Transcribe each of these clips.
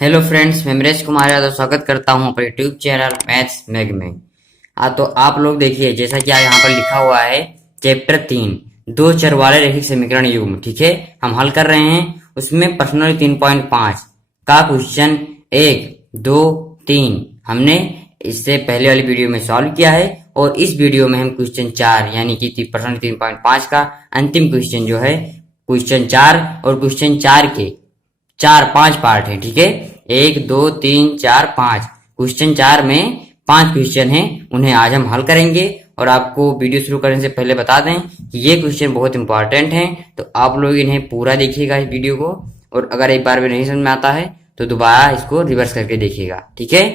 Hello friends, मैं अमरेश कुमार यादव स्वागत करता हूं अपने यूट्यूब चैनल मैथ्स मैग में। तो आप लोग देखिए, जैसा कि यहाँ पर लिखा हुआ है चैप्टर 3 दो चर वाले रैखिक समीकरण युग्म। ठीक है, हम हल कर रहे हैं उसमें प्रश्न 3.5 का क्वेश्चन 1, 2, 3 हमने इससे पहले वाली वीडियो में सॉल्व किया है और इस वीडियो में हम क्वेश्चन 4 यानी कि प्रश्न 3.5 का अंतिम क्वेश्चन जो है क्वेश्चन 4 और क्वेश्चन 4 के 4-5 पार्ट है। ठीक है, 1, 2, 3, 4, 5 क्वेश्चन 4 में 5 क्वेश्चन हैं, उन्हें आज हम हल करेंगे। और आपको वीडियो शुरू करने से पहले बता दें कि ये क्वेश्चन बहुत इंपॉर्टेंट हैं, तो आप लोग इन्हें पूरा देखिएगा इस वीडियो को। और अगर एक बार भी नहीं समझ में आता है तो दोबारा इसको रिवर्स करके देखिएगा। ठीक है,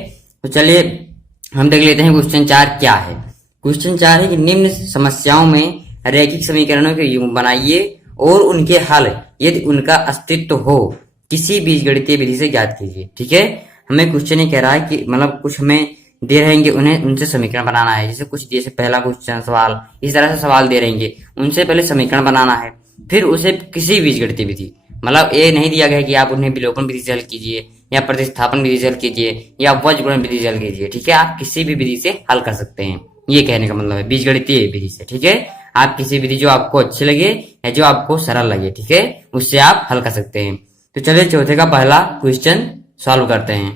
तो चलिए हम देख लेते हैं क्वेश्चन 4 क्या है। क्वेश्चन 4 है कि निम्न समस्याओं में रैखिक समीकरणों के युग्म बनाइए और उनके हल यदि उनका अस्तित्व हो किसी बीजगणितीय विधि से ज्ञात कीजिए। ठीक है, हमें क्वेश्चन ये कह रहा है कि मतलब कुछ हमें दे रहेंगे, उन्हें उनसे समीकरण बनाना है। जैसे पहला क्वेश्चन सवाल इस तरह से सवाल दे रहेंगे, उनसे पहले समीकरण बनाना है, फिर उसे किसी बीजगणितीय विधि, मतलब ये नहीं दिया गया कि आप उन्हें विलोपन विधि से हल कीजिए या प्रतिस्थापन विधि से हल कीजिए या वज्रगुणन विधि से हल कीजिए। ठीक है, आप किसी भी विधि से हल कर सकते हैं, ये कहने का मतलब है बीजगणितीय विधि से। ठीक है, आप किसी विधि जो आपको अच्छी लगे या जो आपको सरल लगे, ठीक है, उससे आप हल कर सकते हैं। तो चलिए चौथे का पहला क्वेश्चन सॉल्व करते हैं।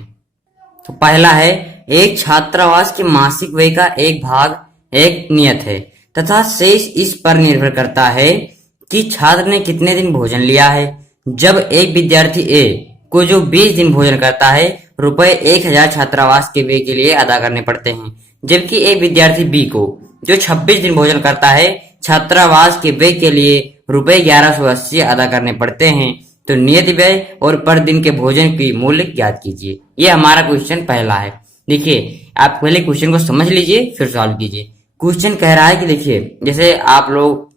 तो पहला है, एक छात्रावास के मासिक व्यय का एक भाग एक नियत है तथा शेष इस पर निर्भर करता है कि छात्र ने कितने दिन भोजन लिया है। जब एक विद्यार्थी ए को जो 20 दिन भोजन करता है, रुपए 1000 छात्रावास के व्यय के लिए अदा करने पड़ते हैं, जबकि एक विद्यार्थी बी को जो 26 दिन भोजन करता है, छात्रावास के व्यय के लिए रुपए 1180 अदा करने पड़ते हैं। तो नियत व्यय और पर दिन के भोजन की मूल्य ज्ञात कीजिए। ये हमारा क्वेश्चन पहला है। देखिए, आप पहले क्वेश्चन को समझ लीजिए फिर सॉल्व कीजिए। क्वेश्चन कह रहा है कि देखिए, जैसे आप लोग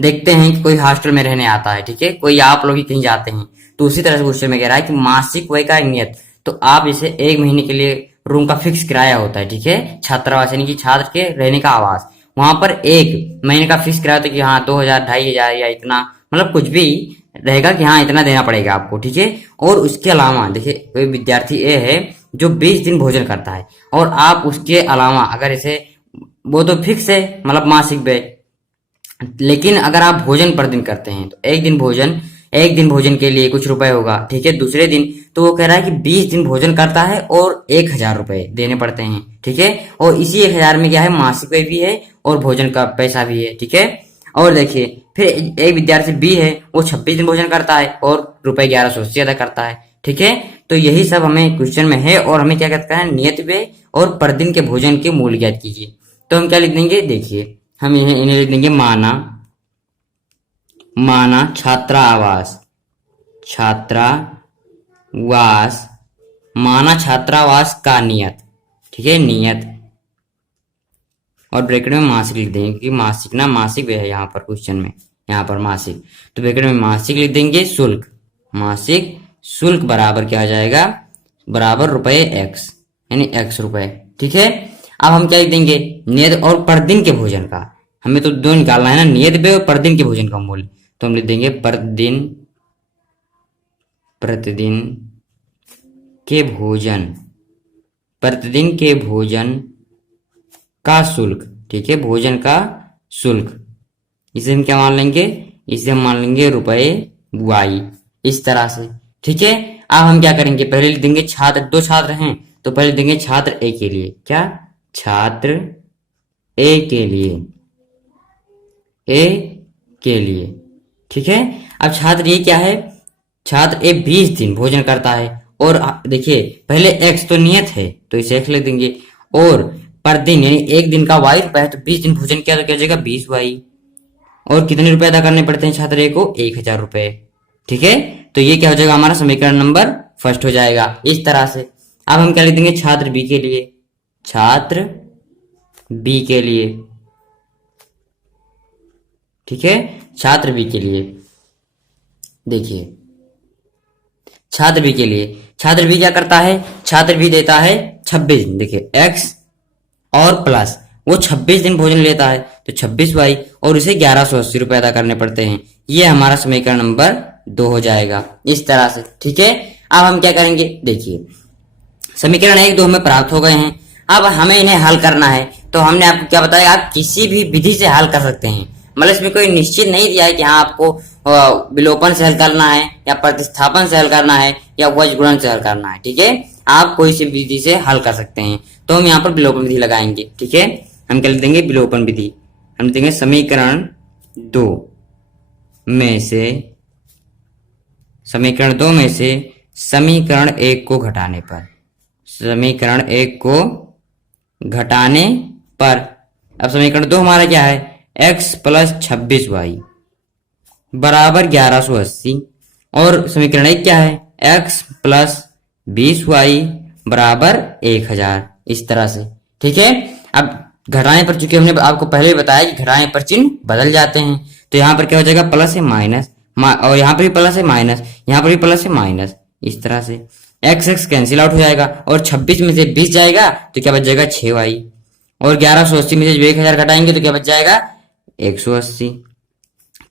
देखते हैं कि कोई हॉस्टल में रहने आता है, ठीक है, कोई आप लोग ही कहीं जाते हैं, तो उसी तरह से क्वेश्चन में कह रहा है कि मासिक व्यय का नियत। तो आप जैसे 1 महीने के लिए रूम का फिक्स किराया होता है, ठीक है, छात्रावास यानी कि छात्र के रहने का आवास, वहां पर 1 महीने का फिक्स किराया होता है कि हाँ 2000, 2500 या इतना, मतलब कुछ भी रहेगा कि हाँ इतना देना पड़ेगा आपको। ठीक है, और उसके अलावा देखिए, कोई विद्यार्थी ए है जो 20 दिन भोजन करता है और आप उसके अलावा अगर इसे, वो तो फिक्स है मतलब मासिक व्यय, लेकिन अगर आप भोजन पर दिन करते हैं तो एक दिन भोजन के लिए कुछ रुपए होगा। ठीक है, दूसरे दिन तो वो कह रहा है कि 20 दिन भोजन करता है और 1000 रुपए देने पड़ते हैं। ठीक है, और इसी 1000 में क्या है, मासिक व्यय भी है और भोजन का पैसा भी है। ठीक है, और देखिए फिर एक विद्यार्थी बी है, वो 26 दिन भोजन करता है और रुपए 1180 अदा करता है। ठीक है, तो यही सब हमें क्वेश्चन में है और हमें क्या कहता है, नियत व्यय और पर दिन के भोजन के मूल्य ज्ञात कीजिए। तो हम क्या लिख देंगे, देखिए हम इन्हें लिख देंगे माना छात्रावास का नियत। ठीक है, नियत, और ब्रैकेट में मासिक लिख देंगे क्योंकि मासिक ना मासिक व्यय है यहाँ पर क्वेश्चन में, यहाँ पर मासिक, तो ब्रैकेट में मासिक लिख देंगे। शुल्क, मासिक शुल्क बराबर क्या आ जाएगा, बराबर रुपए x यानी x रुपए। ठीक है, अब हम क्या लिख देंगे, नियत और पर दिन के भोजन का, हमें तो दो निकालना है ना, नियत व्यय और पर दिन के भोजन का मूल्य, तो हम लिख देंगे प्रतिदिन के भोजन का शुल्क। ठीक है, भोजन का शुल्क, इसे हम क्या मान लेंगे, इसे हम मान लेंगे रुपए y, इस तरह से। ठीक है, अब हम क्या करेंगे, पहले लिख देंगे छात्र, 2 छात्र हैं तो पहले लिख देंगे छात्र ए के लिए, क्या, छात्र ए के लिए। ठीक है, अब छात्र ये क्या है, छात्र ए 20 दिन भोजन करता है और देखिए पहले x तो नियत है तो इसे x लिख देंगे, और पर दिन यानी एक दिन का y रुपए है, तो 20 दिन भोजन किया तो क्या जाएगा 20y, और कितने रुपए अदा करने पड़ते हैं छात्र ए को, 1000 रुपए। ठीक है, तो ये क्या हो जाएगा, हमारा समीकरण नंबर फर्स्ट हो जाएगा इस तरह से। अब हम क्या लिख देंगे, छात्र बी के लिए, ठीक है, छात्र बी के लिए, देखिए छात्र बी क्या करता है, छात्र बी देता है 26 दिन, देखिए x और प्लस वो 26 दिन भोजन लेता है तो 26y, और उसे 1180 रुपए अदा करने पड़ते हैं। ये हमारा समीकरण नंबर 2 हो जाएगा इस तरह से। ठीक है, अब हम क्या करेंगे, देखिए समीकरण 1 2 हमें प्राप्त हो गए हैं। अब हमें इन्हें हल करना है। तो हमने आपको क्या बताया, आप किसी भी विधि से हल कर सकते हैं। मतलब इसमें कोई निश्चित नहीं दिया है कि हाँ आपको विलोपन से हल करना है या प्रतिस्थापन से हल करना है या वज्र गुणन से हल करना है। ठीक है, आप कोई सी विधि से हल कर सकते हैं। तो हम यहाँ पर विलोपन विधि लगाएंगे। ठीक है, हम क्या लिख देंगे, विलोपन विधि। हम लिख देंगे समीकरण 2 में से समीकरण 1 को घटाने पर, समीकरण 1 को घटाने पर, अब समीकरण 2 हमारा क्या है, x प्लस 26y बराबर 1180, और समीकरण 1 क्या है, x प्लस 20y बराबर 1000, इस तरह से। ठीक है, अब घटाने पर, चूंकि हमने आपको पहले ही बताया कि घटाने पर चिन्ह बदल जाते हैं, तो यहाँ पर क्या हो जाएगा, प्लस है माइनस, और यहाँ पर भी प्लस है माइनस, यहाँ पर भी प्लस है माइनस, इस तरह से एक्स एक्स कैंसिल आउट हो जाएगा, और 26 में से 20 जाएगा तो क्या बच जाएगा, 6y, और 1180 में से जो 1000 घटाएंगे तो क्या बच जाएगा, 180।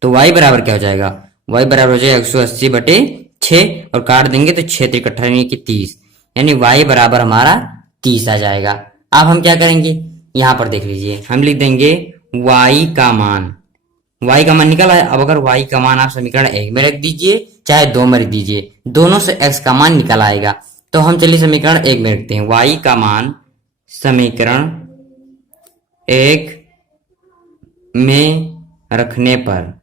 तो y बराबर क्या हो जाएगा, y बराबर हो जाएगा 180 बटे 6, और काट देंगे तो 6 3 18 की 30, यानी y बराबर हमारा 30 आ जाएगा। अब हम क्या करेंगे, यहाँ पर देख लीजिए, हम लिख देंगे y का मान निकला है। अब अगर y का मान आप समीकरण 1 में रख दीजिए चाहे 2 में रख दीजिए, दोनों से x का मान निकल आएगा। तो हम चलिए समीकरण 1 में रखते हैं, y का मान समीकरण 1 में रखने पर,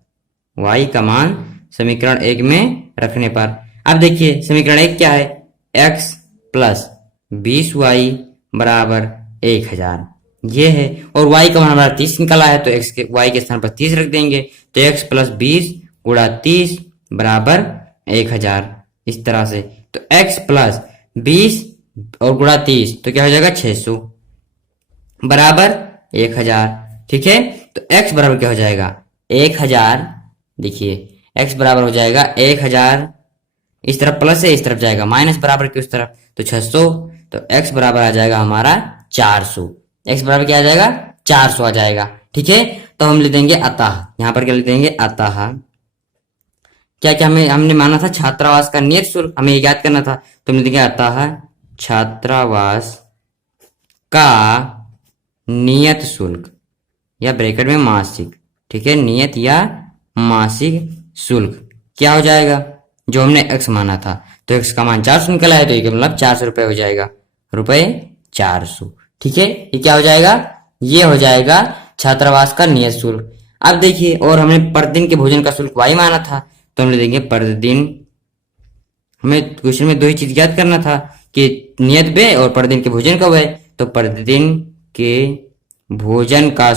y का मान समीकरण 1 में रखने पर, अब देखिए समीकरण 1 क्या है, x प्लस 20y बराबर 1000, ये है, और y का मान हमारा 30 निकला है, तो y के स्थान पर 30 रख देंगे, तो x प्लस 20 गुणा 30 बराबर 1000, इस तरह से। तो x प्लस 20 और गुणा 30 तो क्या हो जाएगा, 600 बराबर 1000। ठीक है, तो x बराबर क्या हो जाएगा, 1000, देखिए x बराबर हो जाएगा 1000, इस तरफ प्लस है, इस तरफ जाएगा माइनस, बराबर की उस तरफ, तो 600, तो x बराबर आ जाएगा हमारा 400, x बराबर क्या आ जाएगा, 400 आ जाएगा। ठीक है, तो हम लिख देंगे अतः, यहाँ पर क्या लिख देंगे, अतः क्या क्या हमने माना था, छात्रावास का नियत शुल्क हमें याद करना था, तो हम लिख देंगे अतः छात्रावास का नियत शुल्क, या ब्रैकेट में मासिक, ठीक है, नियत या मासिक शुल्क क्या हो जाएगा, जो हमने x माना था, तो x का मान 400 निकला है, तो ये मतलब 400 रुपए हो जाएगा, रुपए 400। ठीक है, ये क्या हो जाएगा, ये हो जाएगा छात्रावास का नियत शुल्क। अब देखिए, और हमने प्रतिदिन के भोजन का शुल्क y माना था, तो हम देंगे प्रतिदिन, हमें क्वेश्चन में 2 ही चीज याद करना था कि नियत व्यय और प्रतिदिन के भोजन का व्यय, तो प्रतिदिन के भोजन का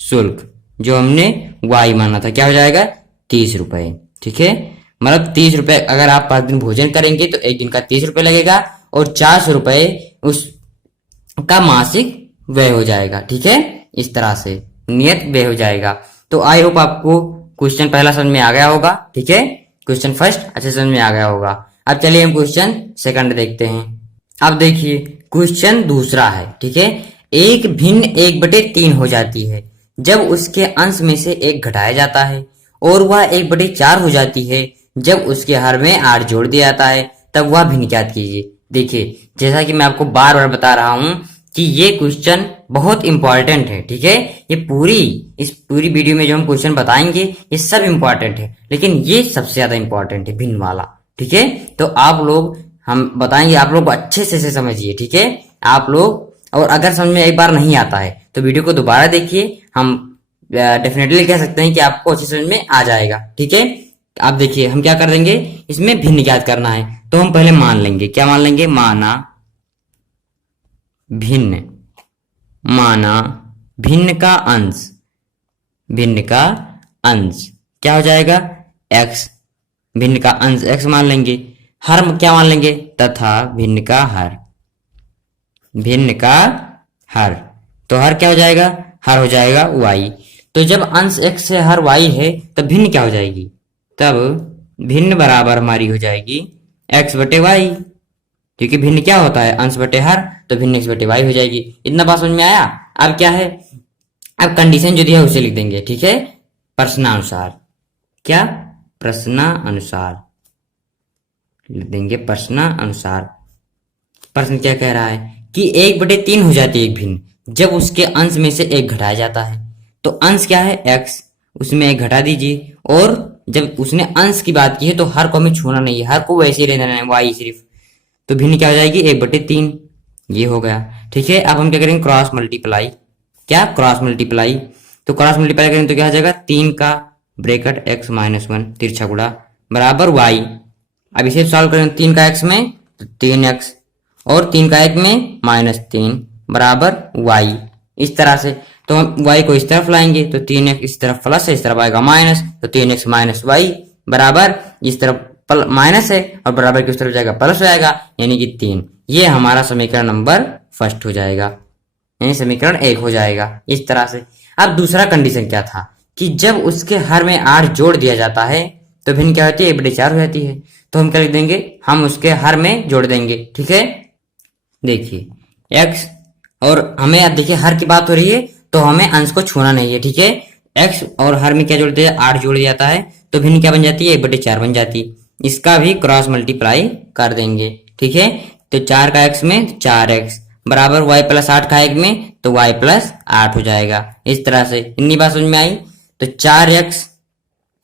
शुल्क जो हमने y माना था, क्या हो जाएगा, 30 रुपए। ठीक है, मतलब 30 रुपए अगर आप प्रतिदिन भोजन करेंगे तो एक दिन का 30 रुपए लगेगा, और 400 रुपए उस का मासिक व्यय हो जाएगा। ठीक है, इस तरह से नियत व्यय हो जाएगा। तो आई होप आपको क्वेश्चन पहला समझ में आ गया होगा। ठीक है, क्वेश्चन फर्स्ट अच्छे समझ में आ गया होगा। अब चलिए हम क्वेश्चन सेकंड देखते हैं। अब देखिए क्वेश्चन दूसरा है। ठीक है, एक भिन्न 1/3 हो जाती है जब उसके अंश में से 1 घटाया जाता है, और वह 1/4 हो जाती है जब उसके हर में 8 जोड़ दिया जाता है, तब वह भिन्न ज्ञात कीजिए। देखिए, जैसा कि मैं आपको बार बार बता रहा हूं कि ये क्वेश्चन बहुत इंपॉर्टेंट है। ठीक है, इस पूरी वीडियो में जो हम क्वेश्चन बताएंगे ये सब इंपॉर्टेंट है, लेकिन ये सबसे ज्यादा इंपॉर्टेंट है, भिन्न वाला। ठीक है, तो आप लोग, हम बताएंगे, आप लोग अच्छे से समझिए। ठीक है, आप लोग, और अगर समझ में एक बार नहीं आता है तो वीडियो को दोबारा देखिए, हम डेफिनेटली कह सकते हैं कि आपको अच्छी समझ में आ जाएगा। ठीक है, आप देखिए हम क्या कर देंगे, इसमें भिन्न ज्ञात करना है, तो हम पहले मान लेंगे, क्या मान लेंगे, माना भिन्न का अंश क्या हो जाएगा, x, भिन्न का अंश x मान लेंगे, हर क्या मान लेंगे, तथा भिन्न का हर, तो हर क्या हो जाएगा, हर हो जाएगा y। तो जब अंश x से हर y है तब भिन्न क्या हो जाएगी, तब भिन्न बराबर हमारी हो जाएगी x बटे y, क्योंकि भिन्न क्या होता है, अंश बटे हर, तो भिन्न x बटे y हो जाएगी। इतना बात समझ में आया। अब क्या है, अब कंडीशन जो दी है उसे लिख देंगे। ठीक है, प्रश्नानुसार, क्या प्रश्नानुसार लिख देंगे प्रश्नानुसार। प्रश्न क्या कह रहा है कि 1/3 हो जाती है एक भिन्न जब उसके अंश में से एक घटाया जाता है। तो अंश क्या है x, उसमें एक घटा दीजिए। और जब उसने अंश की बात की है तो हर को हमें छूना नहीं है, हर को वैसे ही रहना है y सिर्फ। तो भिन्न क्या हो जाएगी 1/3, ये हो गया। ठीक है, अब हम क्या करेंगे क्रॉस मल्टीप्लाई। क्या क्रॉस मल्टीप्लाई, तो क्रॉस मल्टीप्लाई करेंगे तो क्या हो जाएगा 3 का ब्रैकेट x - 1 तिरछा गुणा बराबर y। अब इसे सॉल्व करेंगे 3 का x में तो 3x और 3 का 1 में -3 बराबर y। इस तरह से तो हम y को इस तरफ लाएंगे तो 3x इस तरफ प्लस है, इस तरफ आएगा माइनस, तो 3x - y बराबर इस तरफ माइनस है और बराबर की उस तरफ जाएगा प्लस हो जाएगा, यानी कि 3। ये हमारा समीकरण नंबर फर्स्ट हो जाएगा, यानी समीकरण 1 हो जाएगा इस तरह से। अब दूसरा कंडीशन क्या था कि जब उसके हर में 8 जोड़ दिया जाता है तो भिन्न क्या होती है 1/4 हो जाती है। तो हम क्या लिख देंगे, हम उसके हर में जोड़ देंगे। ठीक है, देखिए x और हमें अब देखिए हर की बात हो रही है तो हमें अंश को छूना नहीं है। ठीक है, x और हर में क्या जोड़ दिया 8 जोड़ जाता है तो भिन्न क्या बन जाती है 1/4 बन जाती। इसका भी क्रॉस मल्टीप्लाई कर देंगे। ठीक है, तो 4 का x में 4x बराबर y + 8 का 1 में तो y + 8 हो जाएगा। इस तरह से इतनी बात समझ में आई। तो 4x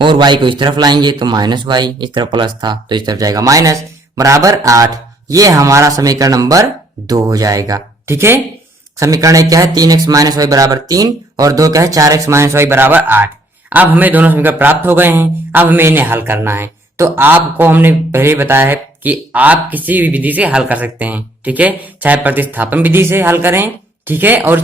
और y को इस तरफ लाएंगे तो -y, इस तरफ प्लस था तो इस तरफ जाएगा माइनस बराबर 8। ये हमारा समीकरण नंबर 2 हो जाएगा। ठीक है, समीकरण 1 क्या है 3x - y बराबर 3 और 2 क्या है 4x - y बराबर 8। अब हमें दोनों समीकरण प्राप्त हो गए हैं, अब हमें इन्हें हल करना है। तो आपको हमने पहले ही बताया है कि आप किसी भी विधि से हल कर सकते हैं। ठीक है, चाहे प्रतिस्थापन विधि से हल करें, ठीक है, और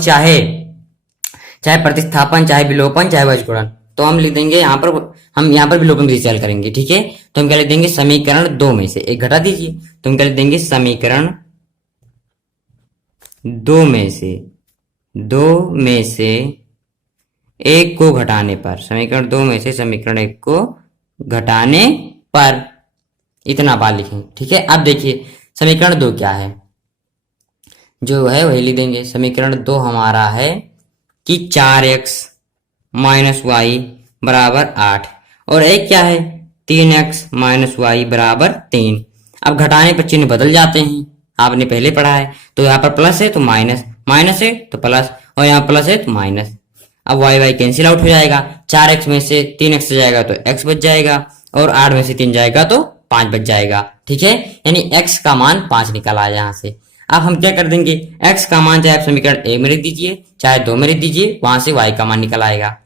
चाहे प्रतिस्थापन, चाहे विलोपन, चाहे बहिष्करण। तो हम लिख देंगे यहाँ पर, हम यहाँ पर विलोपन विधि से हल करेंगे। ठीक है, तो हम क्या लिख देंगे समीकरण 2 में से एक घटा दीजिए। तो हम क्या लिख देंगे समीकरण 2 में से एक को घटाने पर, समीकरण 2 में से समीकरण 1 को घटाने पर इतना बार लिखें। ठीक है, अब देखिए समीकरण 2 क्या है, जो है वही लिख देंगे। समीकरण 2 हमारा है कि 4x - y बराबर 8 और एक क्या है 3x - y बराबर 3। अब घटाने पर चिन्ह बदल जाते हैं, आपने पहले पढ़ा है। तो यहाँ पर प्लस है तो माइनस, माइनस है तो प्लस और यहाँ प्लस है तो माइनस। अब y कैंसिल आउट हो जाएगा, 4x में से 3x जाएगा तो x बच जाएगा और 8 में से 3 जाएगा तो 5 बच जाएगा। ठीक है, यानी x का मान 5 निकल आया यहाँ से। अब हम क्या कर देंगे, x का मान चाहे आप समीकरण 1 में लिख दीजिए चाहे 2 में लिख दीजिए, वहां से y का मान निकल आएगा।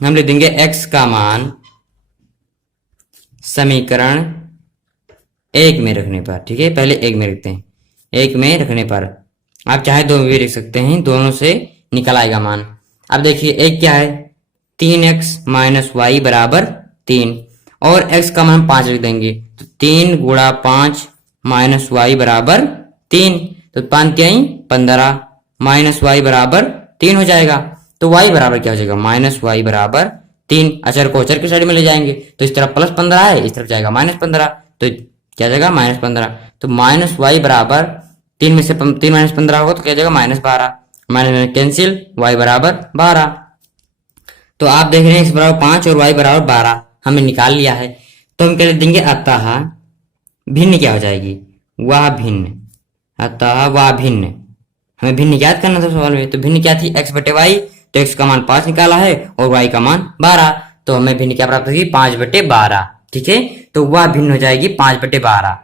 हम लिख देंगे x का मान समीकरण 1 में रखने पर। ठीक है, पहले 1 में लिखते हैं, 1 में रखने पर आप चाहे 2 में भी लिख सकते हैं, दोनों से निकल आएगा मान। अब देखिए एक क्या है 3x - y बराबर 3 और x का मान 5 लिख देंगे तो 3 गुणा 5 - y बराबर 3, तो 5 3 15 -y बराबर 3 हो जाएगा। तो y बराबर क्या हो जाएगा -y बराबर 3। अचर को अचर की साइड में ले जाएंगे तो इस तरफ +15 है, इस तरफ जाएगा -15, तो क्या जाएगा -15। तो -y बराबर 3 में से 3 - 15 होगा तो क्या जाएगा -12, माइनस कैंसिल, y बराबर 12। तो आप देख रहे हैं x बराबर 5 और y बराबर 12 हमने निकाल लिया है। तो हम क्या लिख देंगे अतः भिन्न क्या हो जाएगी वह भिन्न, अतः वह भिन्न। हमें भिन्न याद करना था सवाल में, तो भिन्न क्या थी x/y, तो x का मान 5 निकाला है और y का मान 12, तो हमें भिन्न क्या प्राप्त होगी 5/12। ठीक है, तो वह भिन्न हो जाएगी 5/12।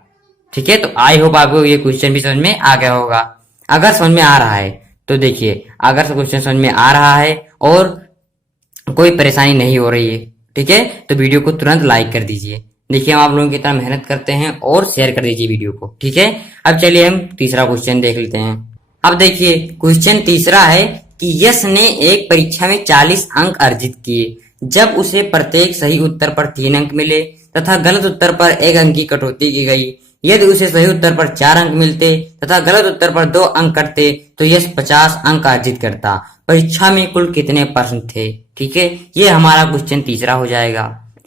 ठीक है, तो आई होप आपको ये क्वेश्चन भी समझ में आ गया होगा। अगर समझ में आ रहा है तो देखिए, अगर क्वेश्चन समझ में आ रहा है और कोई परेशानी नहीं हो रही है, ठीक है, तो वीडियो को तुरंत लाइक कर दीजिए। देखिए हम आप लोगों की तरह मेहनत करते हैं, और शेयर कर दीजिए वीडियो को। ठीक है, अब चलिए हम तीसरा क्वेश्चन देख लेते हैं। अब देखिए क्वेश्चन तीसरा है कि यश ने एक परीक्षा में 40 अंक अर्जित किए जब उसे प्रत्येक सही उत्तर पर 3 अंक मिले तथा गलत उत्तर पर 1 अंक की कटौती की गई। यदि उसे सही उत्तर पर 4 अंक मिलते तथा गलत उत्तर पर 2 अंक कटते तो यश 50 अंक अर्जित करता। परीक्षा में कुल कितने प्रश्न थे? ठीक है, ये हमारा क्वेश्चन तीसरा हो जाएगा।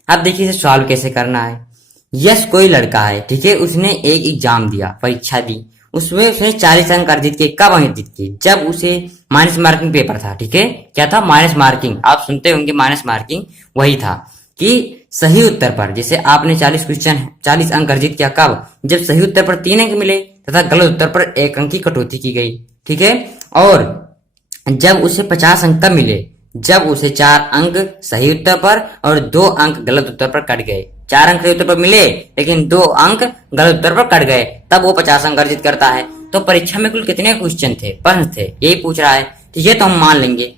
अब देखिए इसे सॉल्व कैसे करना है। यश कोई लड़का है, ठीक है, उसने एक एग्जाम दिया, परीक्षा दी, उसमें उसने 40 अंक अर्जित किए। कब अर्जित किए? जब उसे माइनस मार्किंग पेपर था। ठीक है, क्या था? Minus marking. आप सुनते होंगे माइनस मार्किंग, वही था कि सही उत्तर पर, जैसे आपने 40 अंक अर्जित किया कब, जब सही उत्तर पर 3 अंक मिले तथा गलत उत्तर पर 1 अंक की कटौती की गई, ठीक है। और जब उसे 50 अंक तब मिले जब उसे 4 अंक सही उत्तर पर और 2 अंक गलत उत्तर पर कट गए। 4 अंक सही उत्तर पर मिले लेकिन 2 अंक गलत उत्तर पर कट गए, तब वो 50 अंक अर्जित करता है। तो परीक्षा में कुल कितने क्वेश्चन थे, प्रश्न थे, यही पूछ रहा है, ठीक है। तो हम मान लेंगे,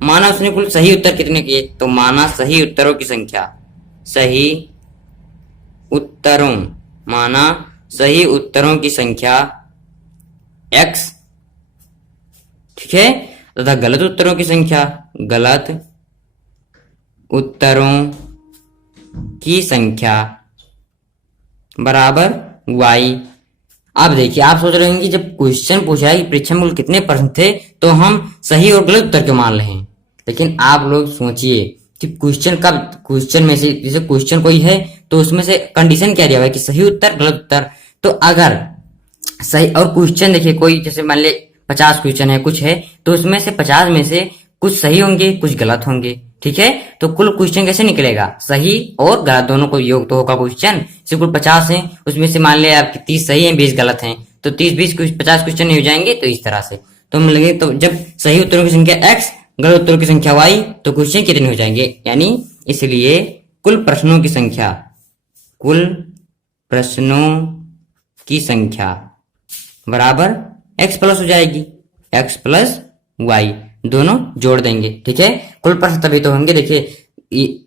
माना उसने कुल सही उत्तर कितने किए, तो माना सही उत्तरों की संख्या, माना सही उत्तरों की संख्या x, ठीक है, तथा गलत उत्तरों की संख्या, गलत उत्तरों की संख्या बराबर y। अब देखिए, आप सोच रहे हैं कि जब क्वेश्चन पूछा है कि परीक्षा में कितने प्रश्न थे तो हम सही और गलत उत्तर क्यों मान रहे हैं, लेकिन आप लोग सोचिए कि क्वेश्चन में से जैसे क्वेश्चन कोई है तो उसमें से कंडीशन क्या दिया हुआ है कि सही उत्तर गलत उत्तर। तो अगर सही और क्वेश्चन देखिए, कोई जैसे मान ले 50 क्वेश्चन है, कुछ है, तो उसमें से 50 में से कुछ सही होंगे कुछ गलत होंगे, ठीक है। तो कुल क्वेश्चन कैसे निकलेगा, सही और गलत दोनों को योग तो होगा क्वेश्चन। जैसे कुल 50 है, उसमें से मान ले आपके 30 सही है 20 गलत हैं, तो 50 क्वेश्चन नहीं हो जाएंगे। तो इस तरह से तो मिलेंगे, तो जब सही उत्तरों की संख्या x, गलत उत्तरों की संख्या y, तो क्वेश्चन कितने हो जाएंगे, यानी इसलिए कुल प्रश्नों की संख्या बराबर x प्लस हो जाएगी, x प्लस y, दोनों जोड़ देंगे, ठीक है। कुल प्रश्न तभी तो होंगे, देखिए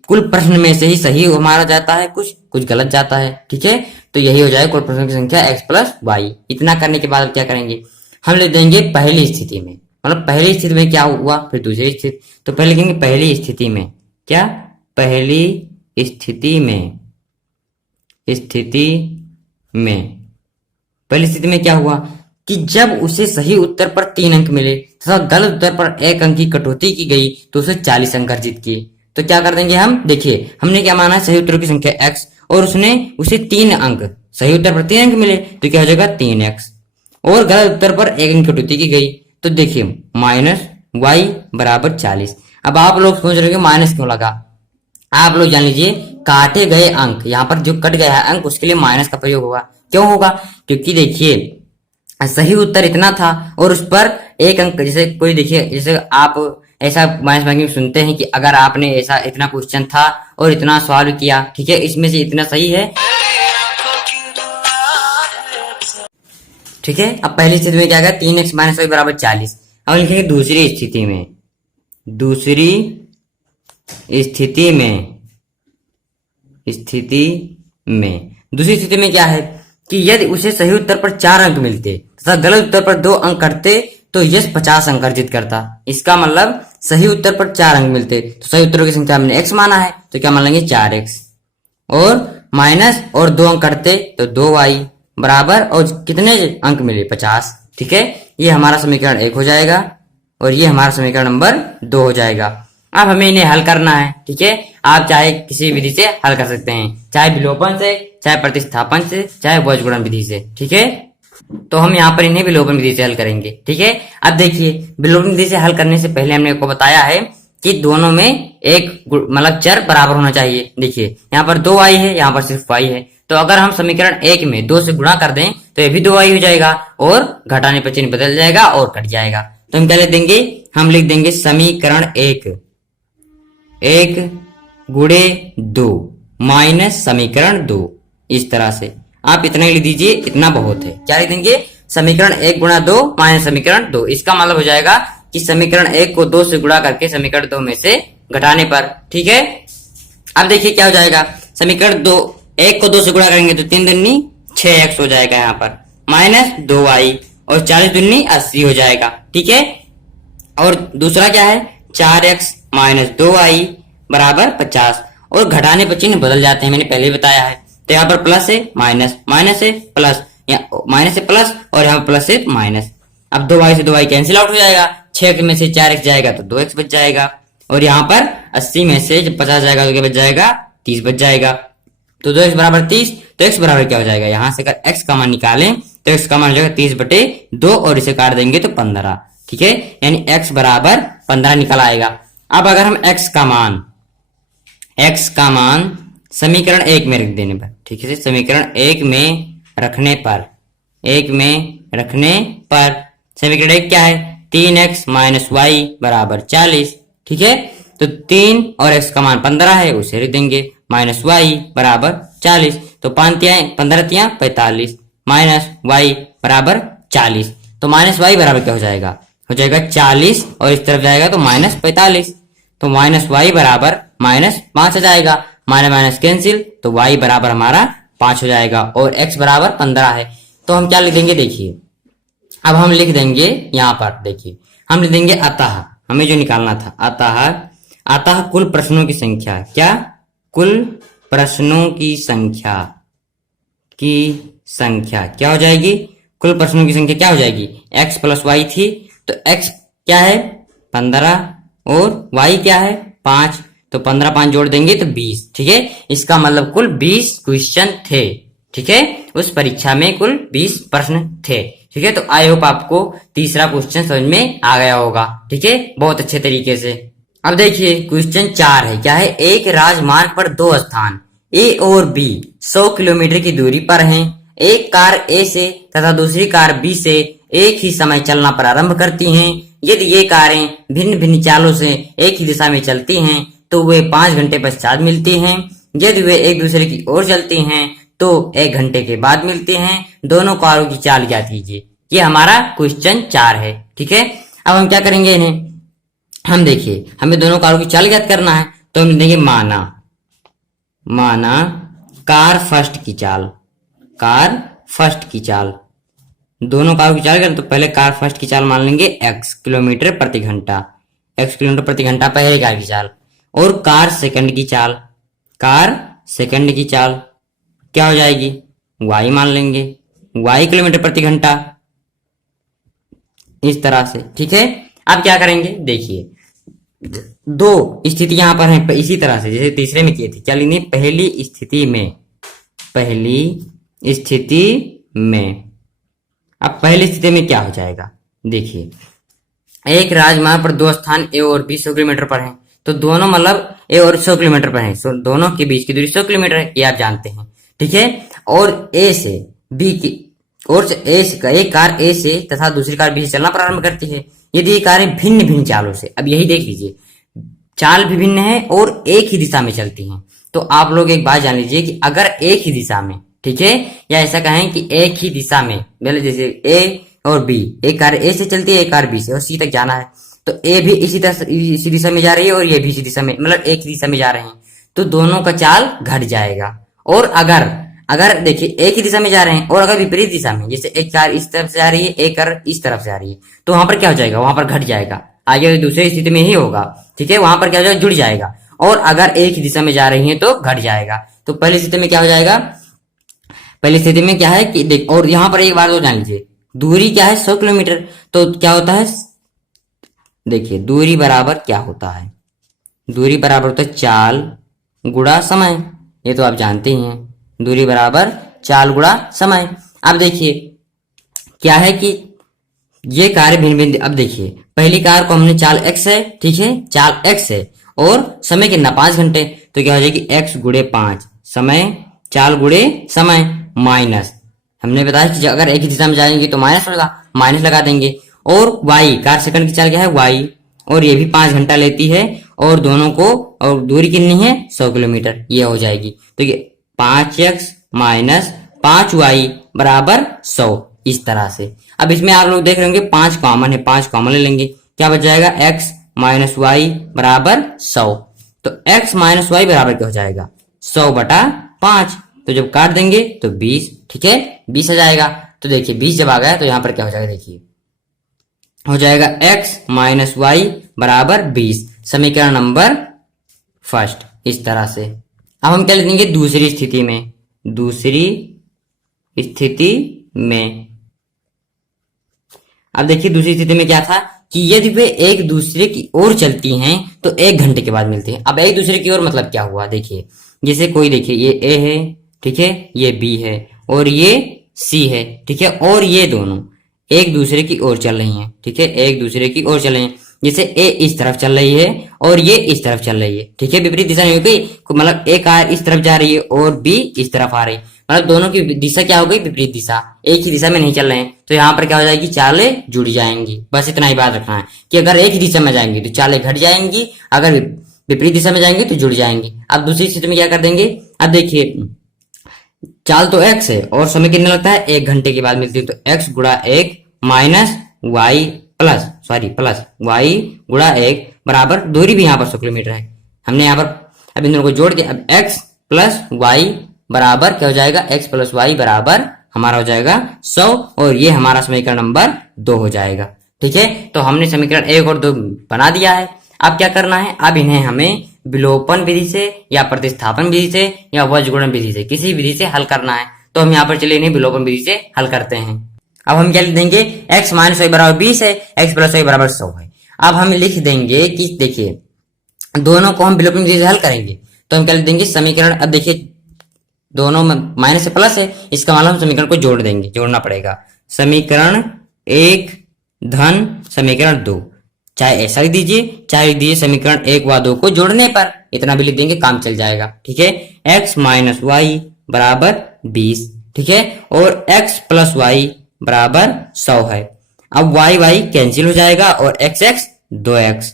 कुल प्रश्न में से ही सही हमारा जाता है, कुछ गलत जाता है, ठीक है। तो यही हो जाएगा कुल प्रश्नों की संख्या x प्लस y। इतना करने के बाद क्या करेंगे, हम लिख देंगे पहली स्थिति में, मतलब पहली स्थिति में क्या हुआ, फिर दूसरी स्थिति। तो पहले लिखेंगे पहली स्थिति में क्या, पहली स्थिति में क्या हुआ कि जब उसे सही उत्तर पर 3 अंक मिले तथा गलत उत्तर पर 1 अंक की कटौती की गई तो उसे 40 अंक अर्जित किए। तो क्या कर देंगे हम, देखिए हमने क्या माना है, सही उत्तरों की संख्या x, और उसे 3 अंक, सही उत्तर पर 3 अंक मिले तो क्या हो जाएगा 3x, और गलत उत्तर पर 1 अंक की कटौती की गई। तो देखिए -y बराबर 40। अब आप लोग सोच रहे हो माइनस क्यों लगा, आप लोग जान लीजिए काटे गए अंक, यहाँ पर जो कट गया है अंक उसके लिए माइनस का प्रयोग होगा। क्यों होगा, क्योंकि देखिए सही उत्तर इतना था और उस पर 1 अंक, जैसे कोई देखिए, जैसे आप ऐसा माइनस मार्किंग में सुनते हैं कि अगर आपने ऐसा इतना क्वेश्चन था और इतना सवाल किया, ठीक है, इसमें से इतना सही है, ठीक है। अब पहली स्थिति में क्या गया, 3x माइनस y बराबर 40। अब लिखेंगे दूसरी स्थिति में दूसरी स्थिति में क्या है कि यदि उसे सही उत्तर पर 4 अंक मिलते तथा गलत उत्तर पर 2 अंक कटते तो यह 50 अंक अर्जित करता। इसका मतलब सही उत्तर पर 4 अंक मिलते तो सही उत्तरों की संख्या हमने x माना है तो क्या मान लेंगे 4x, और माइनस और 2 अंक कटते तो 2y बराबर, और कितने अंक मिले 50, ठीक है। ये हमारा समीकरण 1 हो जाएगा और ये हमारा समीकरण नंबर 2 हो जाएगा। अब हमें इन्हें हल करना है, ठीक है। आप चाहे किसी विधि से हल कर सकते हैं, चाहे विलोपन से, चाहे प्रतिस्थापन से, चाहे बीजगणित विधि से, ठीक है। तो हम यहाँ पर इन्हें विलोपन विधि से हल करेंगे, ठीक है। अब देखिए विलोपन विधि से हल करने से पहले हमने आपको बताया है कि दोनों में एक मतलब चर बराबर होना चाहिए। देखिए यहाँ पर 2y है, यहाँ पर सिर्फ y है, तो अगर हम समीकरण 1 में 2 से गुणा कर दें तो ये भी 2y हो जाएगा और घटाने पर चिन्ह बदल जाएगा और कट जाएगा। तो हम क्या लिख देंगे, हम लिख देंगे समीकरण 1 गुणे 2 माइनस समीकरण 2। इस तरह से आप इतना ही लिख दीजिए, इतना बहुत है। क्या लिख देंगे, समीकरण 1 गुणा 2 माइनस समीकरण 2। इसका मतलब हो जाएगा कि समीकरण 1 को 2 से गुणा करके समीकरण 2 में से घटाने पर, ठीक है। अब देखिए क्या हो जाएगा, समीकरण 1 को 2 से गुणा करेंगे तो 3 दूनी 6x हो जाएगा यहाँ पर, माइनस 2y, और 40 दूनी 80 हो जाएगा, ठीक है। और दूसरा क्या है 4x माइनस 2y बराबर 50, और घटाने पर चिन्ह बदल जाते हैं, मैंने पहले ही बताया है। तो यहाँ पर प्लस है माइनस, माइनस है प्लस, माइनस से प्लस, और यहाँ प्लस से माइनस। अब 2y से 2y कैंसिल आउट हो जाएगा, 6 में से 4x जाएगा तो 2x बच जाएगा, और यहाँ पर 80 में से जब 50 जाएगा तो क्या बच जाएगा, 30 बच जाएगा। तो 2x बराबर 30, तो x बराबर क्या हो जाएगा, यहाँ से अगर x का मान निकालें तो x का मान हो जाएगा 30/2, और इसे काट देंगे तो 15, ठीक है। यानी x बराबर 15 निकल आएगा। अब अगर हम x का मान x का मान समीकरण 1 में रख देने पर, ठीक है, समीकरण 1 में रखने पर, 1 में रखने पर समीकरण 1 क्या है, 3x माइनस वाई बराबर 40, ठीक है। तो 3 और x का मान 15 है, उसे रख देंगे, माइनस वाई बराबर 40, तो 15 तियां 45 माइनस वाई बराबर 40, तो माइनस वाई बराबर क्या हो जाएगा 40, और इस तरफ जाएगा तो माइनस 45, तो माइनस वाई बराबर माइनस 5 हो जाएगा, माइनस माइनस कैंसिल, तो वाई बराबर हमारा 5 हो जाएगा, और x बराबर 15 है। तो हम क्या लिख देंगे, देखिए अब हम लिख देंगे यहां पर, देखिए हम लिख देंगे अतः, हमें जो निकालना था, अतः कुल प्रश्नों की संख्या, क्या, कुल प्रश्नों की संख्या क्या हो जाएगी, कुल प्रश्नों की संख्या क्या हो जाएगी, x प्लस वाई थी, तो x क्या है 15 और y क्या है 5, तो 15 5 जोड़ देंगे तो 20, ठीक है। इसका मतलब कुल 20 क्वेश्चन थे, ठीक है, उस परीक्षा में कुल 20 प्रश्न थे, ठीक है। तो आई होप आपको तीसरा क्वेश्चन समझ में आ गया होगा, ठीक है, बहुत अच्छे तरीके से। अब देखिए क्वेश्चन 4 है, क्या है, एक राजमार्ग पर दो स्थान ए और बी 100 किलोमीटर की दूरी पर हैं। एक कार ए से तथा दूसरी कार बी से एक ही समय चलना प्रारंभ करती हैं। यदि ये कारें भिन्न भिन्न चालों से एक ही दिशा में चलती हैं तो वे 5 घंटे पश्चात मिलती हैं। यदि वे एक दूसरे की ओर चलती हैं तो 1 घंटे के बाद मिलती हैं। दोनों कारों की चाल ज्ञात कीजिए। ये हमारा क्वेश्चन 4 है, ठीक है। अब हम क्या करेंगे, इन्हें हम देखिए, हमें दोनों कारों की चाल ज्ञात करना है, तो हम देंगे माना कार फर्स्ट की चाल, दोनों कारों की चाल करें तो पहले कार फर्स्ट की चाल मान लेंगे x किलोमीटर प्रति घंटा, पहले कार की चाल, और कार सेकंड की चाल क्या हो जाएगी, y मान लेंगे, y किलोमीटर प्रति घंटा, इस तरह से, ठीक है। अब क्या करेंगे, देखिए दो स्थिति यहां पर है, इसी तरह से जैसे तीसरे में किए थे, क्या लेंगे, पहली स्थिति में। अब पहली स्थिति में क्या हो जाएगा, देखिए एक राजमार्ग पर दो स्थान ए और बी 100 किलोमीटर पर हैं, तो दोनों मतलब ए और 100 किलोमीटर पर हैं, दोनों के बीच की दूरी 100 किलोमीटर है, ये आप जानते हैं, ठीक है। और ए से बी की और एक कार ए से तथा दूसरी कार बी से चलना प्रारंभ करती है। यदि ये कारें भिन्न भिन्न चालों से, अब यही देख लीजिए, चाल भी भिन्न है और एक ही दिशा में चलती हैं, तो आप लोग एक बात जान लीजिए कि अगर एक ही दिशा में, ठीक है, या ऐसा कहें कि एक ही दिशा में, पहले जैसे ए और बी, एक कार ए से चलती है, एक कार बी से, और सी तक जाना है, तो ए भी इसी दिशा में जा रही है और ये भी इसी दिशा में, मतलब एक ही दिशा में जा रहे हैं, तो दोनों का चाल घट जाएगा। और अगर देखिए एक ही दिशा में जा रहे हैं और अगर विपरीत दिशा में, जैसे एक कार इस तरफ से आ रही है, एक कार इस तरफ से आ रही है, तो वहां पर क्या हो जाएगा, वहां पर घट जाएगा, आगे दूसरी स्थिति में ही होगा, ठीक है, वहां पर क्या हो जाएगा, जुड़ जाएगा। और अगर एक ही दिशा में जा रही है तो घट जाएगा। तो पहली स्थिति में क्या हो जाएगा, पहली स्थिति में क्या है कि देख, और यहां पर एक बात और जान लीजिए, दूरी क्या है 100 किलोमीटर, तो क्या होता है, देखिए दूरी बराबर क्या होता है, दूरी बराबर होता है चाल गुणा समय, ये तो आप जानते ही हैं, दूरी बराबर चाल गुणा समय। अब देखिए क्या है कि ये कार्य भिन्न भिन्न, अब देखिए पहली कार को हमने चाल x है, ठीक है, चाल x है और समय कितना 5 घंटे, तो क्या हो जाएगी x गुणे 5 समय, चाल गुणे समय, माइनस, हमने बताया कि अगर एक ही दिशा में जाएंगे तो माइनस लगा देंगे, और y कार सेकंड की चाल क्या है y, और ये भी 5 घंटा लेती है, और दोनों को, और दूरी कितनी है 100 किलोमीटर, ये हो जाएगी। तो ये 5x माइनस 5y बराबर 100, इस तरह से। अब इसमें आप लोग देख रहे होंगे 5 कॉमन है, 5 कॉमन ले लेंगे, क्या बच जाएगा, x माइनस वाई बराबर 100, तो x माइनस वाई बराबर क्या हो जाएगा 100/5, तो जब काट देंगे तो 20, ठीक है, 20 आ जाएगा। तो देखिए 20 जब आ गया तो यहाँ पर क्या हो जाएगा, देखिए हो जाएगा x माइनस वाई बराबर 20, समीकरण नंबर फर्स्ट, इस तरह से। अब हम क्या लिखेंगे, दूसरी स्थिति में, अब देखिए दूसरी स्थिति में क्या था कि यदि वे एक दूसरे की ओर चलती हैं तो 1 घंटे के बाद मिलते हैं। अब एक दूसरे की ओर मतलब क्या हुआ, देखिए जैसे कोई, देखिए ये ए है, ठीक है, ये बी है और ये सी है, ठीक है, और ये दोनों एक दूसरे की ओर चल रही हैं, ठीक है, एक दूसरे की ओर चल रही हैं, जैसे ए इस तरफ चल रही है और ये इस तरफ चल रही है, ठीक है, विपरीत दिशा में हो गई, मतलब एक आयर इस तरफ जा रही है और बी इस तरफ आ रही है, मतलब दोनों की दिशा क्या हो गई, विपरीत दिशा, एक ही दिशा में नहीं चल रहे हैं, तो यहाँ पर क्या हो जाएगी, चालें जुड़ जाएंगी। बस इतना ही बात रखना है कि अगर एक ही दिशा में जाएंगी तो चालें घट जाएंगी, अगर विपरीत दिशा में जाएंगे तो जुड़ जाएंगी। अब दूसरी स्थिति में क्या कर देंगे, अब देखिए चाल तो x है और समय कितना लगता है, 1 घंटे के बाद मिलती है, तो x गुणा 1 माइनस वाई प्लस वाई गुणा 1 बराबर, दूरी भी यहाँ पर 100 किलोमीटर है, हमने यहाँ पर अब इन दोनों को जोड़ दिया। अब x प्लस वाई बराबर क्या हो जाएगा, x प्लस वाई बराबर हमारा हो जाएगा 100 और ये हमारा समीकरण नंबर 2 हो जाएगा। ठीक है, तो हमने समीकरण 1 और 2 बना दिया है। अब क्या करना है, अब इन्हें हमें विलोपन विधि से या प्रतिस्थापन विधि से या वज्रगुणन विधि से किसी विधि से हल करना है। तो हम यहाँ पर चलिए इन्हें विलोपन विधि से हल करते हैं। अब हम क्या लिख देंगे, x माइनस वाई बराबर 20 है, x प्लस वाई बराबर 100 है। अब हम लिख देंगे कि देखिए दोनों को हम विलोपन विधि से हल करेंगे, तो हम क्या लिख देंगे, समीकरण, अब देखिए दोनों में माइनस से प्लस है, इसका मतलब हम समीकरण को जोड़ देंगे, जोड़ना पड़ेगा, समीकरण 1 धन समीकरण 2, चाहे ऐसा लिख दीजिए चाहे लिख दीजिए समीकरण 1 व 2 को जोड़ने पर, इतना भी लिख देंगे, काम चल जाएगा। ठीक है, x माइनस वाई बराबर 20, ठीक है, और x प्लस वाई बराबर 100 है। अब y y कैंसिल हो जाएगा और x x 2x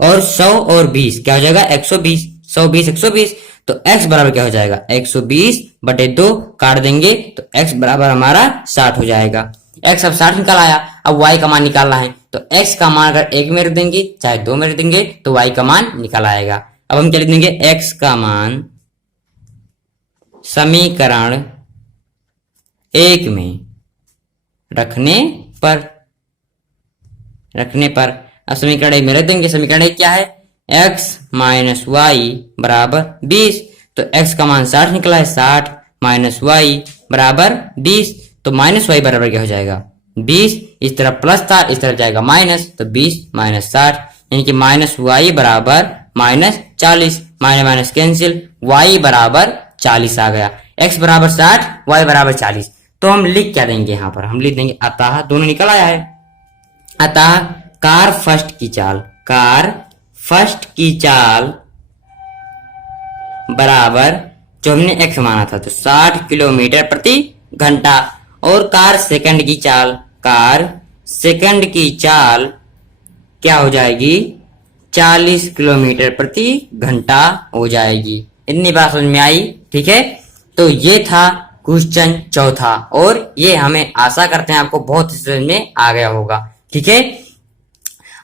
और 100 और 20 क्या हो जाएगा, 120, 120 120, तो x बराबर क्या हो जाएगा, 120 बटे 2 काट देंगे तो x बराबर हमारा 60 हो जाएगा। x अब 60 निकल आया, अब y का मान निकालना है, तो x का मान अगर 1 में रख देंगे चाहे 2 में रख देंगे तो y का मान निकल आएगा। अब हम क्या लिख देंगे, x का मान समीकरण 1 में रखने पर अब समीकरण 1 में रख देंगे, समीकरण 1 क्या है, x माइनस वाई बराबर 20, तो x का मान 60 निकला है, 60 माइनस वाई बराबर 20, तो माइनस वाई बराबर क्या हो जाएगा, 20, इस तरफ प्लस था इस तरफ जाएगा माइनस, तो 20 माइनस 60 यानी कि माइनस वाई बराबर minus 40, minus minus cancel, y बराबर 40 आ गया, x बराबर 60 y बराबर 40। तो हम लिख क्या देंगे, यहाँ पर हम लिख देंगे अतः, दोनों निकल आया है, अतः कार फर्स्ट की चाल बराबर, जो हमने x माना था तो 60 किलोमीटर प्रति घंटा, और कार सेकंड की चाल क्या हो जाएगी, 40 किलोमीटर प्रति घंटा हो जाएगी। इतनी बात समझ में आई। ठीक है, तो ये था क्वेश्चन चौथा, और ये हमें आशा करते हैं आपको बहुत समझ में आ गया होगा। ठीक है,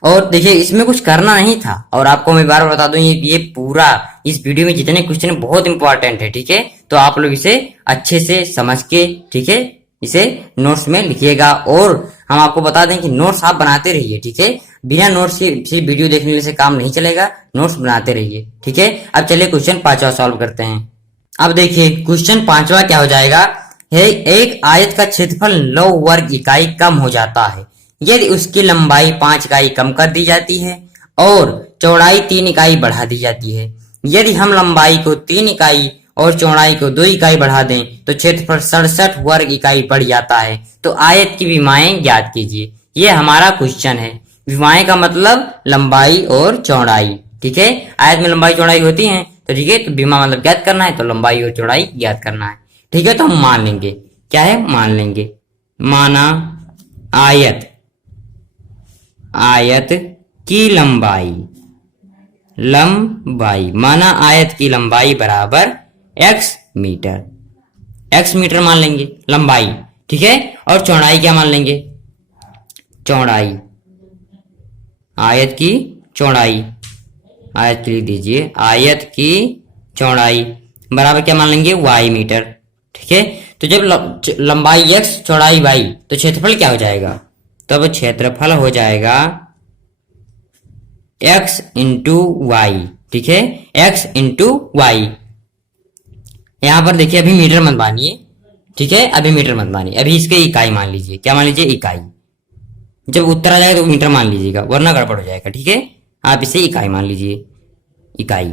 और देखिए इसमें कुछ करना नहीं था, और आपको मैं बार बार बता दूं ये पूरा इस वीडियो में जितने क्वेश्चन बहुत इंपॉर्टेंट है। ठीक है, तो आप लोग इसे अच्छे से समझ के, ठीक है, इसे नोट्स में लिखिएगा, और हम आपको बता दें कि नोट्स आप बनाते रहिए। ठीक है, बिना नोट्स के सिर्फ वीडियो देखने से काम नहीं चलेगा, नोट्स बनाते रहिए। ठीक है, अब चलिए क्वेश्चन 5वां सॉल्व करते हैं। अब देखिए क्वेश्चन 5वां क्या हो जाएगा, है एक आयत का क्षेत्रफल 9 वर्ग इकाई कम हो जाता है यदि उसकी लंबाई 5 इकाई कम कर दी जाती है और चौड़ाई 3 इकाई बढ़ा दी जाती है। यदि हम लंबाई को 3 इकाई और चौड़ाई को 2 इकाई बढ़ा दें तो क्षेत्रफल 67 वर्ग इकाई बढ़ जाता है। तो आयत की विमाएं ज्ञात कीजिए। ये हमारा क्वेश्चन है। विमाएं का मतलब लंबाई और चौड़ाई। ठीक है, आयत में लंबाई चौड़ाई होती है, तो ठीक है, तो विमा मतलब ज्ञात करना है, तो लंबाई और चौड़ाई ज्ञात करना है। ठीक है, तो हम मान लेंगे, क्या है, मान लेंगे, माना आयत की लंबाई माना आयत की लंबाई बराबर x मीटर मान लेंगे लंबाई। ठीक है, और चौड़ाई क्या मान लेंगे, चौड़ाई, आयत की चौड़ाई, आयत लिख दीजिए, आयत की चौड़ाई बराबर क्या मान लेंगे, y मीटर। ठीक है, तो जब लंबाई x चौड़ाई y, तो क्षेत्रफल क्या हो जाएगा, तब क्षेत्रफल हो जाएगा x इंटू वाई। ठीक है, x इंटू वाई। यहां पर देखिए अभी मीटर मत मानिए। ठीक है, अभी मीटर मत मानिए, अभी इसके इकाई मान लीजिए। क्या मान लीजिए, इकाई। जब उत्तर आ जाएगा तो मीटर मान लीजिएगा, वरना गड़बड़ हो जाएगा। ठीक है, आप इसे इकाई मान लीजिए, इकाई,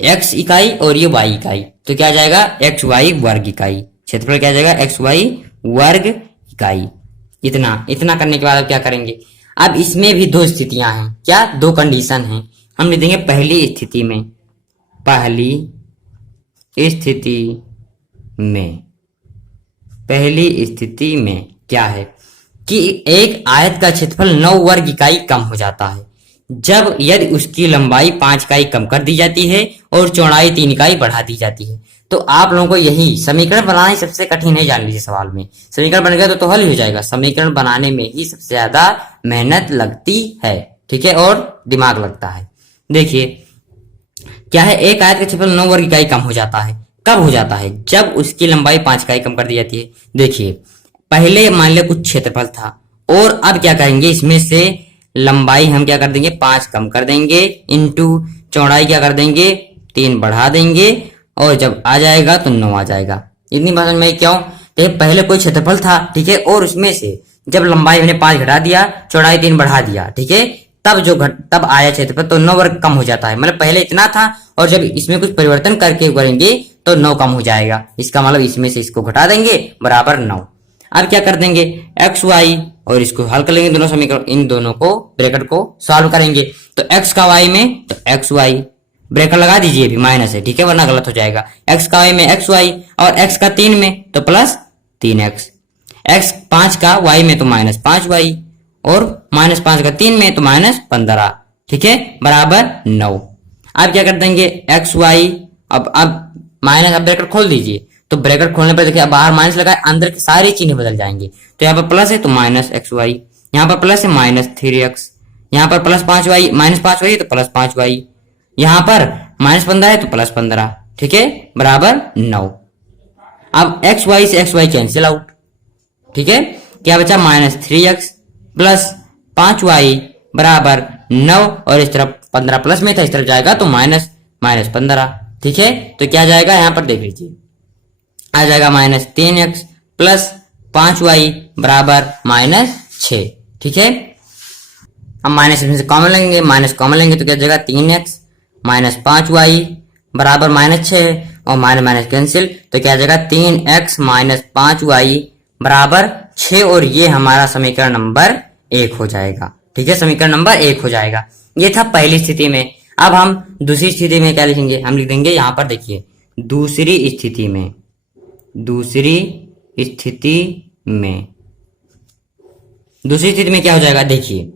x इकाई और ये y इकाई, तो क्या आ जाएगा, x y वर्ग इकाई। क्षेत्रफल क्या आ जाएगा, x y वर्ग इकाई। इतना करने के बाद अब क्या करेंगे, अब इसमें भी दो स्थितियां हैं, क्या, दो कंडीशन हैं। हम लिख देंगे पहली स्थिति में, पहली स्थिति में, पहली स्थिति में क्या है कि एक आयत का क्षेत्रफल 9 वर्ग इकाई कम हो जाता है जब यदि उसकी लंबाई 5 इकाई कम कर दी जाती है और चौड़ाई 3 इकाई बढ़ा दी जाती है। तो आप लोगों को यही समीकरण बनाना ही सबसे कठिन है, जान लीजिए। सवाल में समीकरण बन गया तो हल ही हो जाएगा। समीकरण बनाने में ही सबसे ज्यादा मेहनत लगती है, ठीक है, और दिमाग लगता है। देखिए क्या है, एक आयत का क्षेत्रफल 9 वर्ग इकाई कम हो जाता है। कब हो जाता है? जब उसकी लंबाई 5 इकाई कम कर दी जाती है। देखिए पहले मान लिया कुछ क्षेत्रफल था और अब क्या करेंगे, इसमें से लंबाई हम क्या कर देंगे, 5 कम कर देंगे, इंटू चौड़ाई क्या कर देंगे, 3 बढ़ा देंगे, और जब आ जाएगा तो 9 आ जाएगा। इतनी बात में क्यों, पहले कोई क्षेत्रफल था, ठीक है, और उसमें से जब लंबाई मैंने 5 घटा दिया, चौड़ाई 3 बढ़ा दिया, ठीक है, तब आया क्षेत्रफल, तो 9 वर्ग कम हो जाता है। मतलब पहले इतना था और जब इसमें कुछ परिवर्तन करके करेंगे तो 9 कम हो जाएगा। इसका मतलब इसमें से इसको घटा देंगे बराबर 9। अब क्या कर देंगे, एक्स वाई, और इसको हल कर लेंगे दोनों समीकरण, इन दोनों को ब्रैकेट को सॉल्व करेंगे। तो एक्स का वाई में तो एक्स वाई, ब्रैकेट लगा दीजिए, भी माइनस है, ठीक है, वरना गलत हो जाएगा। एक्स का वाई में एक्स वाई, और एक्स का 3 में तो प्लस 3x, एक्स 5 का वाई में तो माइनस 5y, और माइनस 5 का 3 में तो माइनस 15, ठीक है, बराबर 9। अब क्या कर देंगे, एक्स वाई, अब माइनस, अब ब्रैकेट खोल दीजिए, तो ब्रैकेट खोलने पर देखिए बाहर माइनस लगा है, अंदर के सारे चिन्ह बदल जाएंगे। तो यहाँ पर प्लस है तो माइनस एक्स वाई, यहाँ पर प्लस है माइनस 3x, यहाँ पर प्लस 5y, माइनस 5y तो प्लस 5y, यहाँ पर माइनस 15 है तो प्लस 15, ठीक है, बराबर 9। अब एक्स वाई से एक्स वाई कैंसिल आउट, ठीक है, क्या बचा, माइनस 3x प्लस 5y बराबर 9, और इस तरफ 15 प्लस में था, इस तरफ जाएगा तो माइनस 15, ठीक है। तो क्या जाएगा, यहां पर देख लीजिए, आ जाएगा माइनस 3x प्लस 5y बराबर माइनस 6, ठीक है। अब माइनस इसमें से कॉमन लेंगे, माइनस कॉमन लेंगे तो क्या जाएगा, 3x माइनस 5y बराबर माइनस 6, और माइनस माइनस कैंसिल, तो क्या जाएगा 3x माइनस 5y बराबर 6, और ये हमारा समीकरण नंबर 1 हो जाएगा, ठीक है, समीकरण नंबर 1 हो जाएगा। ये था पहली स्थिति में। अब हम दूसरी स्थिति में क्या लिखेंगे, हम लिख देंगे यहां पर देखिए, दूसरी स्थिति में, दूसरी स्थिति में, दूसरी स्थिति में क्या हो जाएगा, देखिए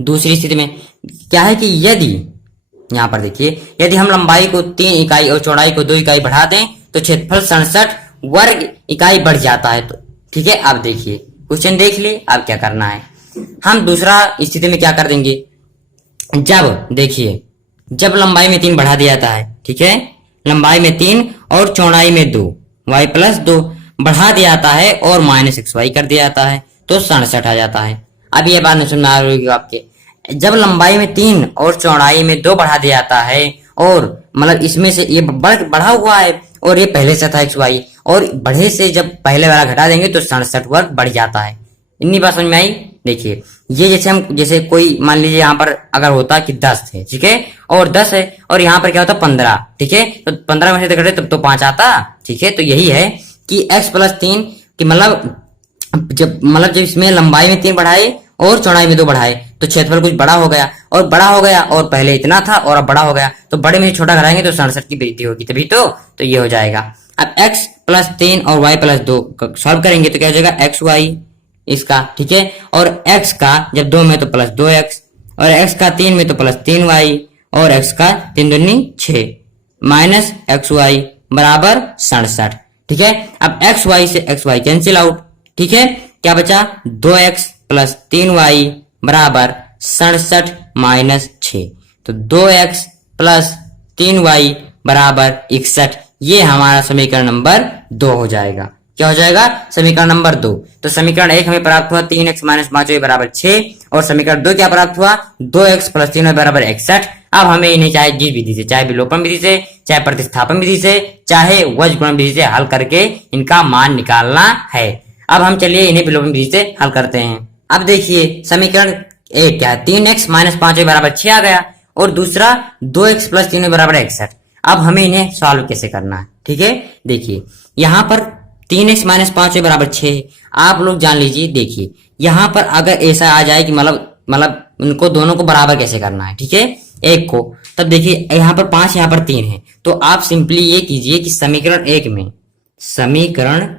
दूसरी स्थिति में क्या है कि यदि यहां पर देखिए, यदि हम लंबाई को 3 इकाई और चौड़ाई को 2 इकाई बढ़ा दें तो क्षेत्रफल 67 वर्ग इकाई बढ़ जाता है। तो ठीक है, अब देखिए क्वेश्चन देख लिए, अब क्या करना है, हम दूसरा स्थिति में क्या कर देंगे, जब देखिए जब लंबाई में 3 बढ़ा दिया जाता है, ठीक है, लंबाई में 3 और चौड़ाई में 2, y प्लस 2 बढ़ा दिया जाता है और माइनस एक्स वाई कर दिया जाता है तो 67 आ जाता है। अब ये बात नहीं सुनना आ रही आपके, जब लंबाई में 3 और चौड़ाई में 2 बढ़ा दिया जाता है, और मतलब इसमें से ये बढ़ा हुआ है और ये पहले से था एक्स वाई, और बढ़े से जब पहले वाला घटा देंगे तो 67 वर्ग बढ़ जाता है। इतनी बात समझ में आई। देखिए ये जैसे कोई मान लीजिए यहाँ पर अगर होता कि 10 थे, ठीक है, और 10 है, और यहाँ पर क्या होता 15, ठीक है, तो 15 में से घटे तब तो 5 आता, ठीक है। तो यही है कि x प्लस 3 कि जब इसमें लंबाई में 3 बढ़ाए और चौड़ाई में 2 बढ़ाए तो क्षेत्रफल कुछ बड़ा हो गया, और पहले इतना था और अब बड़ा हो गया, तो बड़े में छोटा घटाएंगे तो 67 की वृद्धि होगी, तभी तो ये हो जाएगा। अब x प्लस 3 और y प्लस 2 सॉल्व करेंगे तो क्या हो जाएगा, एक्स वाई इसका, ठीक है, और x का जब 2 में तो प्लस 2x, और x का 3 में तो प्लस 3y, और x का 3 दूनी 6 माइनस एक्स वाई बराबर 67, ठीक है। अब एक्स वाई से एक्स वाई कैंसिल आउट, ठीक है, क्या बचा 2x प्लस 3y बराबर 67 माइनस 6, तो 2x प्लस 3y बराबर 61, ये हमारा समीकरण नंबर 2 हो जाएगा। क्या हो जाएगा, समीकरण नंबर 2। तो समीकरण 1 हमें प्राप्त हुआ 3x माइनस 5y बराबर 6, और समीकरण 2 क्या प्राप्त हुआ, 2x प्लस 3y बराबर 61। अब हमें इन्हें चाहे जिस विधि से, चाहे विलोपन विधि से, चाहे प्रतिस्थापन विधि से, चाहे वज्र गुणन विधि से हल करके इनका मान निकालना है। अब हम चलिए इन्हें विलोपन विधि से हल करते हैं। अब देखिए समीकरण 1 क्या है, 3x माइनस 5y बराबर 6 आ गया, और दूसरा 2x प्लस 3y बराबर 61। अब हमें इन्हें सॉल्व कैसे करना है, ठीक है। देखिए यहाँ पर 3x माइनस 5y बराबर 6 है, आप लोग जान लीजिए। देखिए यहाँ पर अगर ऐसा आ जाए कि मतलब उनको दोनों को बराबर कैसे करना है, ठीक है, एक को, तब देखिए यहाँ पर 5 यहाँ पर 3 है, तो आप सिंपली ये कीजिए कि समीकरण एक में समीकरण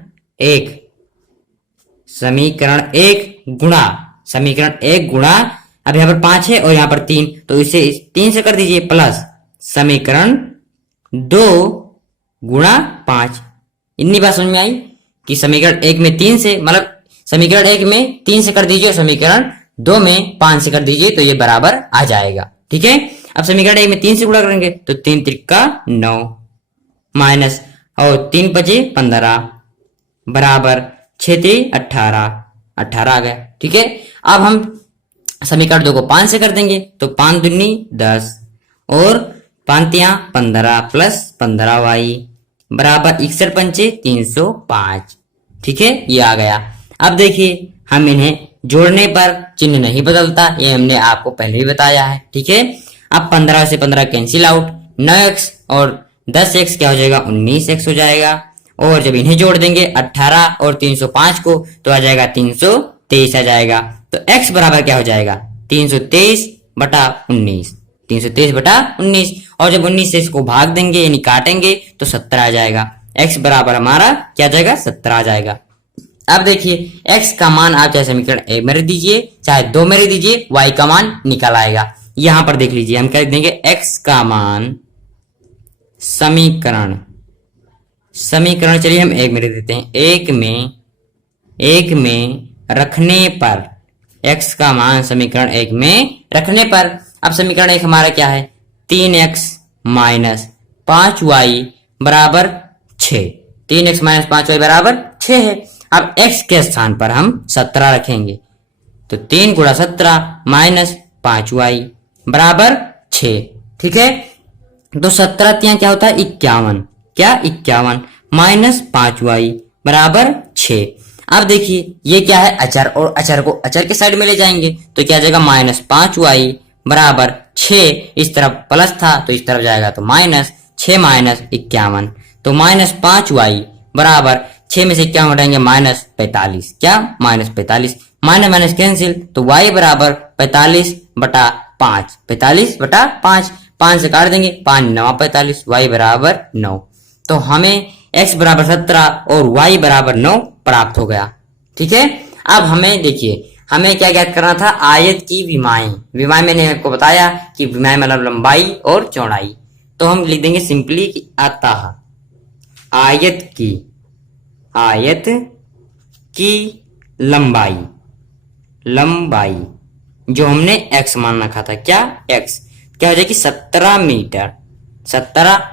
एक गुणा अब यहाँ पर 5 है और यहाँ पर 3, तो इसे 3 से कर दीजिए प्लस समीकरण 2 गुणा 5। इतनी बात समझ में आई कि समीकरण एक में 3 से मतलब समीकरण एक में 3 से कर दीजिए, समीकरण 2 में 5 से कर दीजिए, तो ये बराबर आ जाएगा, ठीक है। अब समीकरण एक में 3 से गुणा करेंगे तो 3 त्रिका 9 माइनस और 3 पचे 15 बराबर 6 3 18 आ गया, ठीक है। अब हम समीकरण 2 को 5 से कर देंगे तो 5 दूनी 10 और 5 तिया 15 प्लस 15y बराबर 61 पंचे 305, ठीक है, ये आ गया। अब देखिए हम इन्हें जोड़ने पर चिन्ह नहीं बदलता, ये हमने आपको पहले ही बताया है, ठीक है। अब 15 से 15 कैंसिल आउट, 9x और 10x क्या हो जाएगा 19x हो जाएगा, और जब इन्हें जोड़ देंगे 18 और 305 को तो आ जाएगा 323 आ जाएगा। तो x बराबर क्या हो जाएगा 323 बटा 19, 323 बटा 19, और जब 19 से इसको भाग देंगे यानी काटेंगे तो 17 आ जाएगा। x बराबर हमारा क्या आ जाएगा 17 आ जाएगा। अब देखिए x का मान आप चाहे समीकरण एक में रख दीजिए चाहे 2 में रख दीजिए, y का मान निकल आएगा। यहां पर देख लीजिए हम क्या लिख देंगे, x का मान समीकरण चलिए हम एक में रख देते हैं, एक में रखने पर x का मान समीकरण एक में रखने पर, अब समीकरण एक हमारा क्या है 3x माइनस 5y बराबर 6, 3x माइनस 5y बराबर 6 है। अब x के स्थान पर हम 17 रखेंगे तो 3 गुणा 17 माइनस 5y बराबर 6, ठीक है। तो 17 तिया क्या होता है 51, क्या 51 माइनस 5y बराबर 6। अब देखिए ये क्या है अचर, और अचर को अचर के साइड में ले जाएंगे तो क्या जाएगा माइनस 5y बराबर 6, इस तरफ प्लस था तो इस तरफ जाएगा तो माइनस 6 माइनस 51, तो माइनस 5y बराबर 6 में से 51 हटाएंगे माइनस 45, क्या माइनस 45, माइनस माइनस कैंसिल तो y बराबर 45 बटा 5, 45 बटा 5, 5 से काट देंगे 5 9 45, y बराबर 9, तो हमें x बराबर 17 और y बराबर 9 प्राप्त हो गया, ठीक है। अब हमें देखिए हमें क्या ज्ञात करना था, आयत की विमाएं मैंने आपको बताया कि विमाएं मतलब लंबाई और चौड़ाई, तो हम लिख देंगे सिंपली कि अतः आयत की लंबाई जो हमने x मान रखा था, क्या x क्या हो जाएगी 17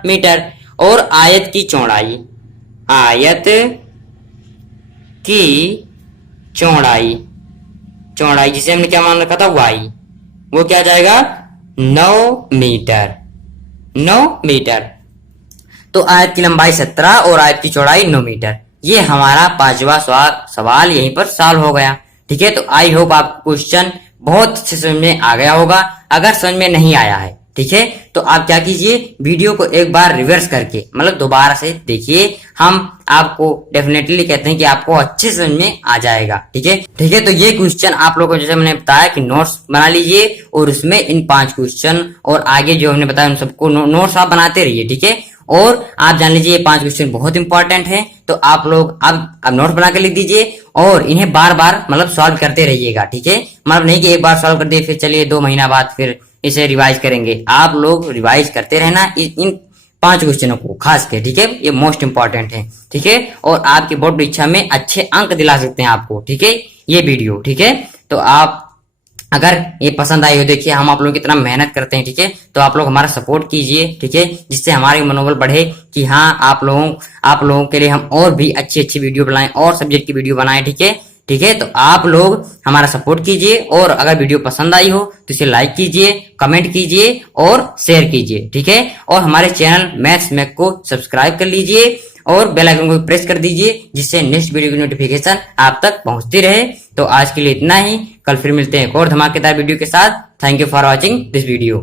मीटर, और आयत की चौड़ाई जिसे हमने क्या मान रखा था y, वो क्या जाएगा 9 मीटर। तो आयत की लंबाई 17 और आयत की चौड़ाई 9 मीटर, ये हमारा 5वां सवाल यहीं पर सॉल्व हो गया, ठीक है। तो आई होप आपको क्वेश्चन बहुत अच्छे समझ में आ गया होगा। अगर समझ में नहीं आया है, ठीक है, तो आप क्या कीजिए वीडियो को एक बार रिवर्स करके मतलब दोबारा से देखिए, हम आपको डेफिनेटली कहते हैं कि आपको अच्छे समझ में आ जाएगा, ठीक है। तो ये क्वेश्चन आप लोगों को जैसे मैंने बताया कि नोट्स बना लीजिए और उसमें इन 5 क्वेश्चन और आगे जो हमने बताया उन सबको नोट्स आप बनाते रहिए, ठीक है। और आप जान लीजिए ये 5 क्वेश्चन बहुत इंपॉर्टेंट है, तो आप लोग अब नोट बना के लिख दीजिए और इन्हें बार बार मतलब सॉल्व करते रहिएगा, ठीक है। मतलब नहीं कि एक बार सॉल्व कर दिए फिर चलिए 2 महीना बाद फिर इसे रिवाइज करेंगे, आप लोग रिवाइज करते रहना इन 5 क्वेश्चनों को खास के, ठीक है, ये मोस्ट इंपॉर्टेंट है, ठीक है। और आपकी बोर्ड परीक्षा में अच्छे अंक दिला सकते हैं आपको, ठीक है, ये वीडियो, ठीक है। तो आप अगर ये पसंद आई हो, देखिए हम आप लोग कितना मेहनत करते हैं, ठीक है, तो आप लोग हमारा सपोर्ट कीजिए, ठीक है, जिससे हमारे मनोबल बढ़े कि हाँ आप लोगों के लिए हम और भी अच्छी वीडियो बनाएं और सब्जेक्ट की वीडियो बनाएं, ठीक है। तो आप लोग हमारा सपोर्ट कीजिए और अगर वीडियो पसंद आई हो तो इसे लाइक कीजिए, कमेंट कीजिए और शेयर कीजिए, ठीक है। और हमारे चैनल मैथ्स मैग को सब्सक्राइब कर लीजिए और बेल आइकन को प्रेस कर दीजिए, जिससे नेक्स्ट वीडियो की नोटिफिकेशन आप तक पहुंचती रहे। तो आज के लिए इतना ही, कल फिर मिलते हैं एक और धमाकेदार वीडियो के साथ। Thank you for watching this video.